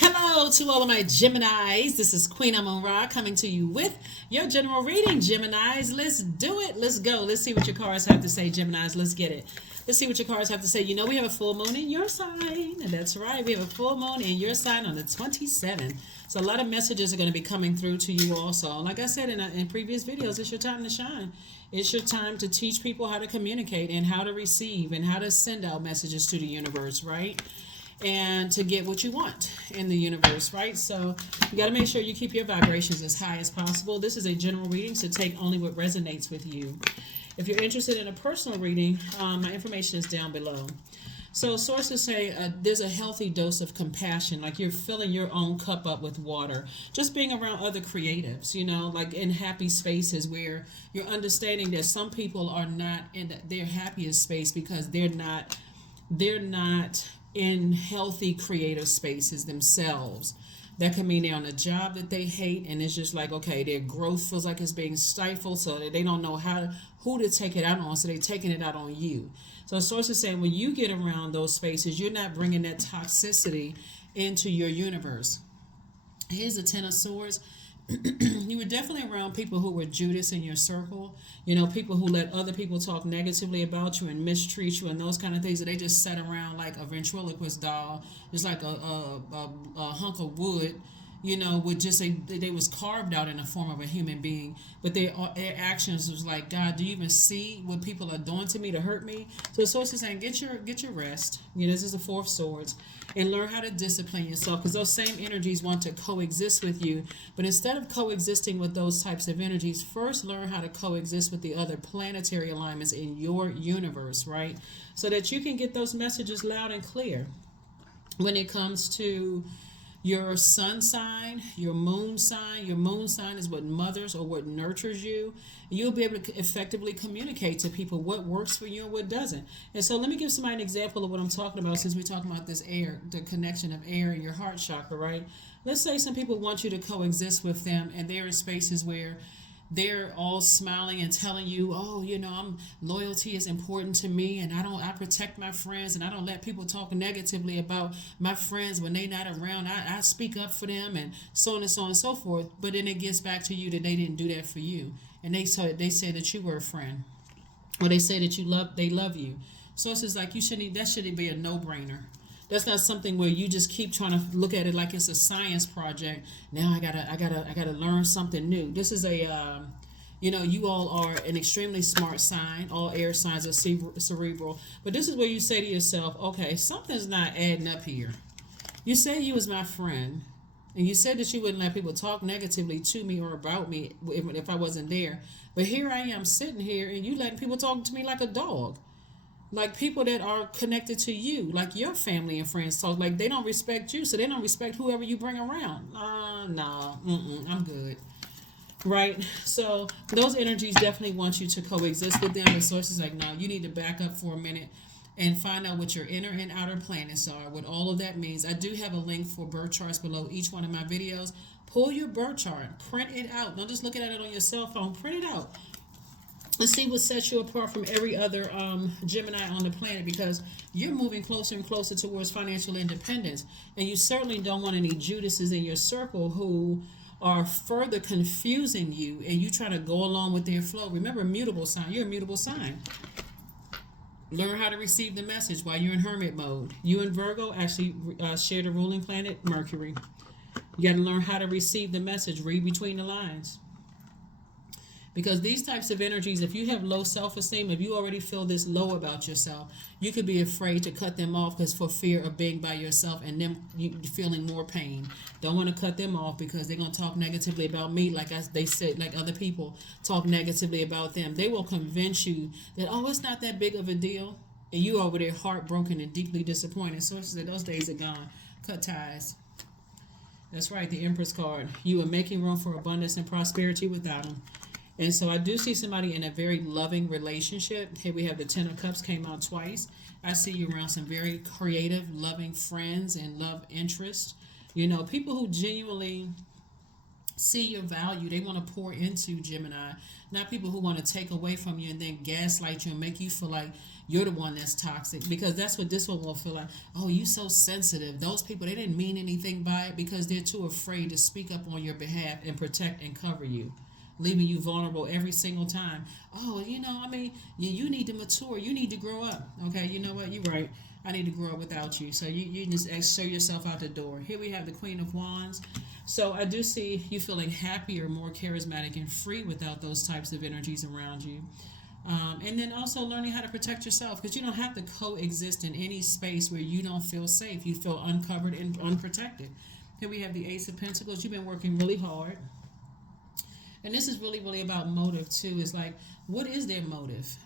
Hello to all of my Geminis. This is Queen Amun Ra coming to you with your general reading, Geminis. Let's do it. Let's go. Let's see what your cards have to say, Geminis. Let's get it. Let's see what your cards have to say. You know we have a full moon in your sign. That's right. We have a full moon in your sign on the 27th. So a lot of messages are going to be coming through to you also. Like I said in previous videos, it's your time to shine. It's your time to teach people how to communicate and how to receive and how to send out messages to the universe, right? And to get what you want in the universe, right? So you got to make sure you keep your vibrations as high as possible. This is a general reading, so take only what resonates with you. If you're interested in a personal reading, my information is down below. So sources say there's a healthy dose of compassion, like you're filling your own cup up with water. Just being around other creatives, like in happy spaces where you're understanding that some people are not in their happiest space because they're not in healthy creative spaces themselves. That can mean they're on a job that they hate, and it's just like, okay, their growth feels like it's being stifled, so that they don't know who to take it out on, so they're taking it out on you. So sources saying when you get around those spaces, you're not bringing that toxicity into your universe. Here's the Ten of Swords. You were definitely around people who were Judas in your circle. People who let other people talk negatively about you and mistreat you and those kind of things. That they just sat around like a ventriloquist doll, just like a hunk of wood. With just they was carved out in the form of a human being, but their actions was like, God, do you even see what people are doing to me to hurt me? So the source is saying, get your rest. This is the Four of Swords, and learn how to discipline yourself, because those same energies want to coexist with you. But instead of coexisting with those types of energies, first learn how to coexist with the other planetary alignments in your universe, right? So that you can get those messages loud and clear. When it comes to your sun sign, your moon sign is what mothers or what nurtures you. You'll be able to effectively communicate to people what works for you and what doesn't. And so let me give somebody an example of what I'm talking about, since we're talking about this air, the connection of air in your heart chakra, right? Let's say some people want you to coexist with them, and they're in spaces where they're all smiling and telling you, oh, loyalty is important to me, and I protect my friends, and I don't let people talk negatively about my friends when they're not around. I speak up for them, and so on and so on and so forth. But then it gets back to you that they didn't do that for you, and they say that you were a friend, or they say that they love you. So it's just like that shouldn't be a no-brainer. That's not something where you just keep trying to look at it like it's a science project. Now I gotta learn something new. This is you all are an extremely smart sign. All air signs are cerebral, but this is where you say to yourself, okay, something's not adding up here. You say you was my friend, and you said that you wouldn't let people talk negatively to me or about me if I wasn't there. But here I am sitting here, and you letting people talk to me like a dog. Like people that are connected to you, like your family and friends talk, like they don't respect you, so they don't respect whoever you bring around. No, I'm good. Right? So those energies definitely want you to coexist with them. The source is like, no, you need to back up for a minute and find out what your inner and outer planets are, what all of that means. I do have a link for birth charts below each one of my videos. Pull your birth chart, print it out. Don't just look at it on your cell phone, print it out. Let's see what sets you apart from every other Gemini on the planet, because you're moving closer and closer towards financial independence. And you certainly don't want any Judases in your circle who are further confusing you and you try to go along with their flow. Remember, mutable sign. You're a mutable sign. Learn how to receive the message while you're in hermit mode. You and Virgo actually share the ruling planet, Mercury. You got to learn how to receive the message. Read between the lines. Because these types of energies, if you have low self-esteem, if you already feel this low about yourself, you could be afraid to cut them off because for fear of being by yourself and them you feeling more pain. Don't want to cut them off because they're going to talk negatively about me, they said, like other people talk negatively about them. They will convince you that, oh, it's not that big of a deal. And you over there heartbroken and deeply disappointed. So those days are gone. Cut ties. That's right, the Empress card. You are making room for abundance and prosperity without them. And so I do see somebody in a very loving relationship. Here we have the Ten of Cups came out twice. I see you around some very creative, loving friends and love interest. People who genuinely see your value. They want to pour into Gemini, not people who want to take away from you and then gaslight you and make you feel like you're the one that's toxic, because that's what this one will feel like. Oh, you so sensitive. Those people, they didn't mean anything by it because they're too afraid to speak up on your behalf and protect and cover you, leaving you vulnerable every single time. Oh, I mean, you need to mature. You need to grow up. Okay, you know what? You're right. I need to grow up without you. So you just show yourself out the door. Here we have the Queen of Wands. So I do see you feeling happier, more charismatic, and free without those types of energies around you. And then also learning how to protect yourself, because you don't have to coexist in any space where you don't feel safe. You feel uncovered and unprotected. Here we have the Ace of Pentacles. You've been working really hard. And this is really, really about motive too. It's like, what is their motive?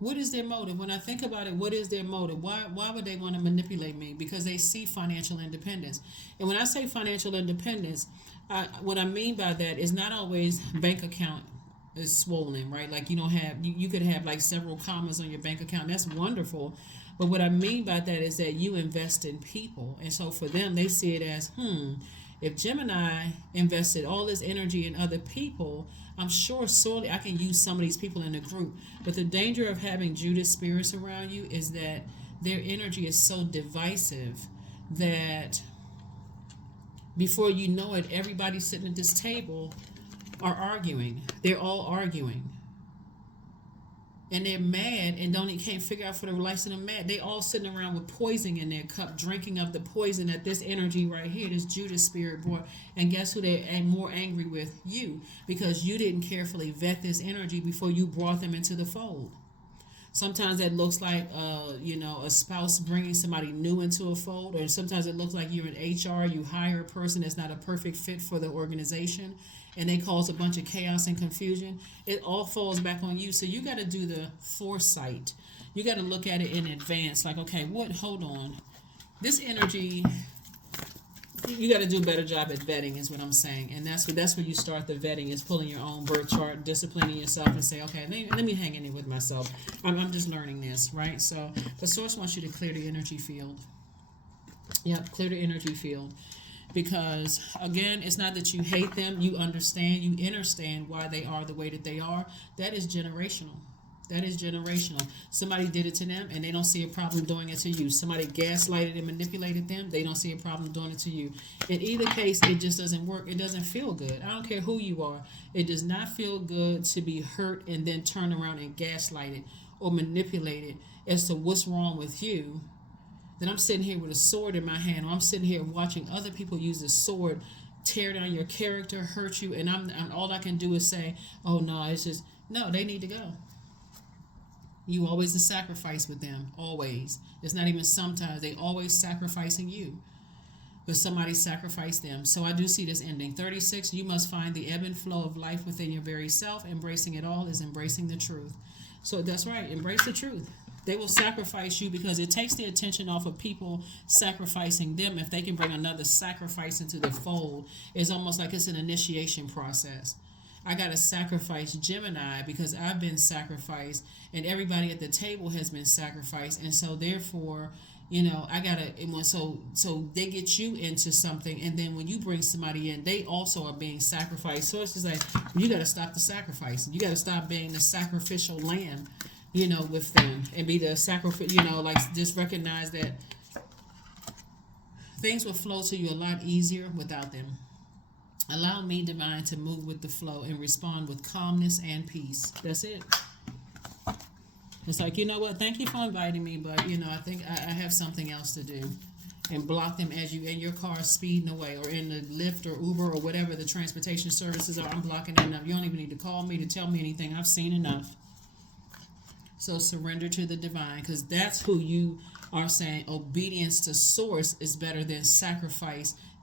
What is their motive? When I think about it, what is their motive? Why would they want to manipulate me? Because they see financial independence. And when I say financial independence, what I mean by that is not always bank account is swollen, right? Like you could have like several commas on your bank account. That's wonderful. But what I mean by that is that you invest in people. And so for them, they see it as, if Gemini invested all his energy in other people, I'm sure sorely I can use some of these people in the group. But the danger of having Judas spirits around you is that their energy is so divisive that before you know it, everybody sitting at this table are arguing. They're all arguing. And they're mad and can't figure out for the life of them mad. They all sitting around with poison in their cup, drinking of the poison that this energy right here, this Judas spirit brought. And guess who they're more angry with? You. Because you didn't carefully vet this energy before you brought them into the fold. Sometimes that looks like, a spouse bringing somebody new into a fold. Or sometimes it looks like you're in HR. You hire a person that's not a perfect fit for the organization, and they cause a bunch of chaos and confusion. It all falls back on you. So you got to do the foresight. You got to look at it in advance. Like, okay, hold on. This energy, you got to do a better job at vetting is what I'm saying. And that's where you start the vetting, is pulling your own birth chart, disciplining yourself, and say, okay, let me hang in there with myself. I'm just learning this, right? So the source wants you to clear the energy field. Yep, clear the energy field. Because, again, it's not that you hate them. You understand why they are the way that they are. That is generational. That is generational. Somebody did it to them, and they don't see a problem doing it to you. Somebody gaslighted and manipulated them. They don't see a problem doing it to you. In either case, it just doesn't work. It doesn't feel good. I don't care who you are. It does not feel good to be hurt and then turn around and gaslighted or manipulated as to what's wrong with you. Then I'm sitting here with a sword in my hand, or I'm sitting here watching other people use a sword, tear down your character, hurt you, and I'm all I can do is say, oh no, it's just, no, they need to go. You always the sacrifice with them, always. It's not even sometimes, they always sacrificing you. But somebody sacrificed them. So I do see this ending. 36, you must find the ebb and flow of life within your very self. Embracing it all is embracing the truth. So that's right, embrace the truth. They will sacrifice you because it takes the attention off of people sacrificing them. If they can bring another sacrifice into the fold, it's almost like it's an initiation process. I got to sacrifice Gemini because I've been sacrificed, and everybody at the table has been sacrificed. And so therefore, I got to, so they get you into something, and then when you bring somebody in, they also are being sacrificed. So it's just like, you got to stop the sacrifice. You got to stop being the sacrificial lamb, with them, and be the sacrifice, just recognize that things will flow to you a lot easier without them. Allow me, divine, to move with the flow and respond with calmness and peace. That's it. It's like, you know what? Thank you for inviting me, but, I think I have something else to do. And block them as you in your car speeding away, or in the Lyft or Uber or whatever the transportation services are. I'm blocking enough. You don't even need to call me to tell me anything. I've seen enough. So surrender to the divine, because that's who you are saying. Obedience to source is better than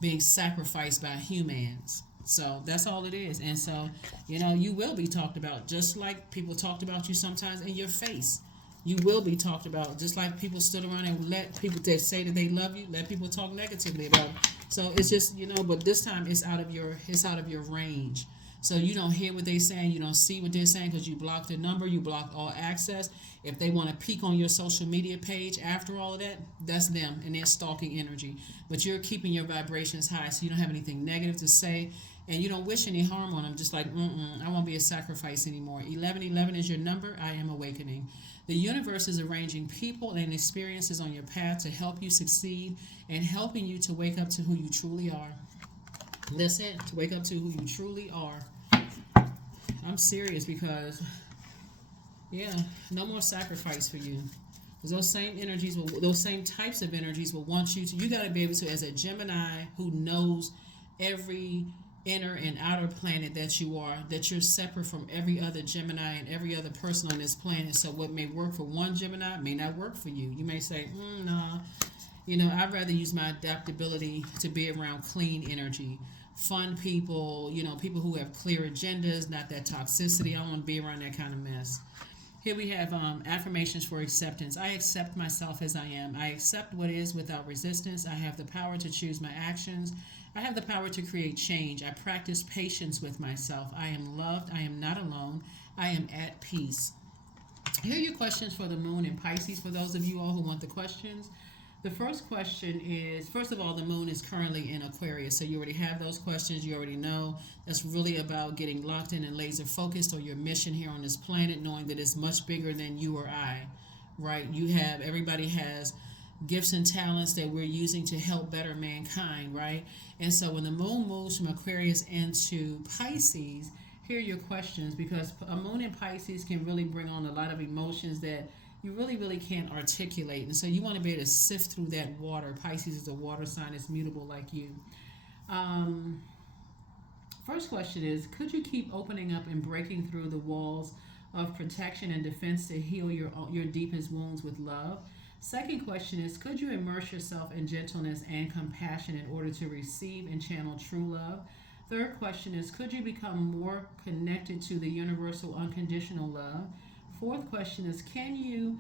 being sacrificed by humans. So that's all it is. And so, you will be talked about, just like people talked about you sometimes in your face. You will be talked about, just like people stood around and let people that say that they love you, let people talk negatively about it. So it's just, but this time it's out of your range. So you don't hear what they're saying, you don't see what they're saying because you blocked the number, you blocked all access. If they want to peek on your social media page after all of that, that's them and their stalking energy. But you're keeping your vibrations high, so you don't have anything negative to say, and you don't wish any harm on them. Just like, I won't be a sacrifice anymore. 1111 is your number. I am awakening. The universe is arranging people and experiences on your path to help you succeed and helping you to wake up to who you truly are. That's it. To wake up to who you truly are. I'm serious because, yeah, no more sacrifice for you. Because those same energies, those same types of energies will want you to, you got to be able to, as a Gemini who knows every inner and outer planet that you are, that you're separate from every other Gemini and every other person on this planet. So what may work for one Gemini may not work for you. You may say, no, I'd rather use my adaptability to be around clean energy, fun people, people who have clear agendas, not that toxicity. I don't want to be around that kind of mess. Here we have affirmations for acceptance. I accept myself as I am. I accept what is without resistance. I have the power to choose my actions. I have the power to create change. I practice patience with myself. I am loved. I am not alone. I am at peace. Here are your questions for the moon in Pisces for those of you all who want the questions. The first question is, first of all, the moon is currently in Aquarius, so you already have those questions. You already know that's really about getting locked in and laser focused on your mission here on this planet, knowing that it's much bigger than you or I, right? Everybody has gifts and talents that we're using to help better mankind, right? And so when the moon moves from Aquarius into Pisces, here are your questions, because a moon in Pisces can really bring on a lot of emotions that you really, really can't articulate. And so you want to be able to sift through that water. Pisces is a water sign. It's mutable like you. First question is, could you keep opening up and breaking through the walls of protection and defense to heal your deepest wounds with love? Second question is, could you immerse yourself in gentleness and compassion in order to receive and channel true love? Third question is, could you become more connected to the universal unconditional love? Fourth question is, can you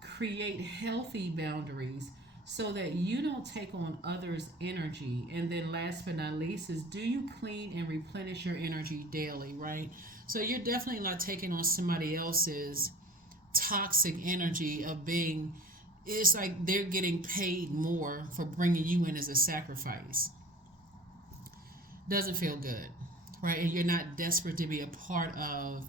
create healthy boundaries so that you don't take on others' energy? And then last but not least is, do you clean and replenish your energy daily, right? So you're definitely not taking on somebody else's toxic energy of being, it's like they're getting paid more for bringing you in as a sacrifice. Doesn't feel good, right? And you're not desperate to be a part of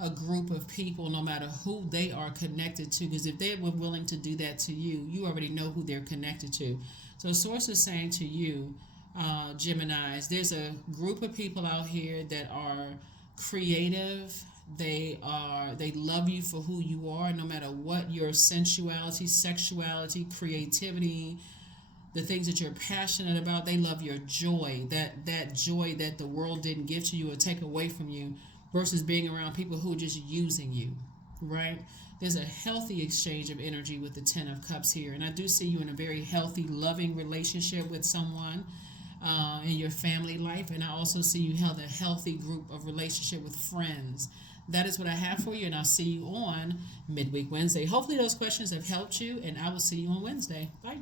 a group of people, no matter who they are connected to, because if they were willing to do that to you, you already know who they're connected to. So Source is saying to you, Geminis, there's a group of people out here that are creative. They love you for who you are, no matter what your sensuality, sexuality, creativity, the things that you're passionate about. They love your joy, that joy that the world didn't give to you or take away from you, versus being around people who are just using you, right? There's a healthy exchange of energy with the Ten of Cups here. And I do see you in a very healthy, loving relationship with someone in your family life. And I also see you held a healthy group of relationship with friends. That is what I have for you, and I'll see you on Midweek Wednesday. Hopefully those questions have helped you, and I will see you on Wednesday. Bye.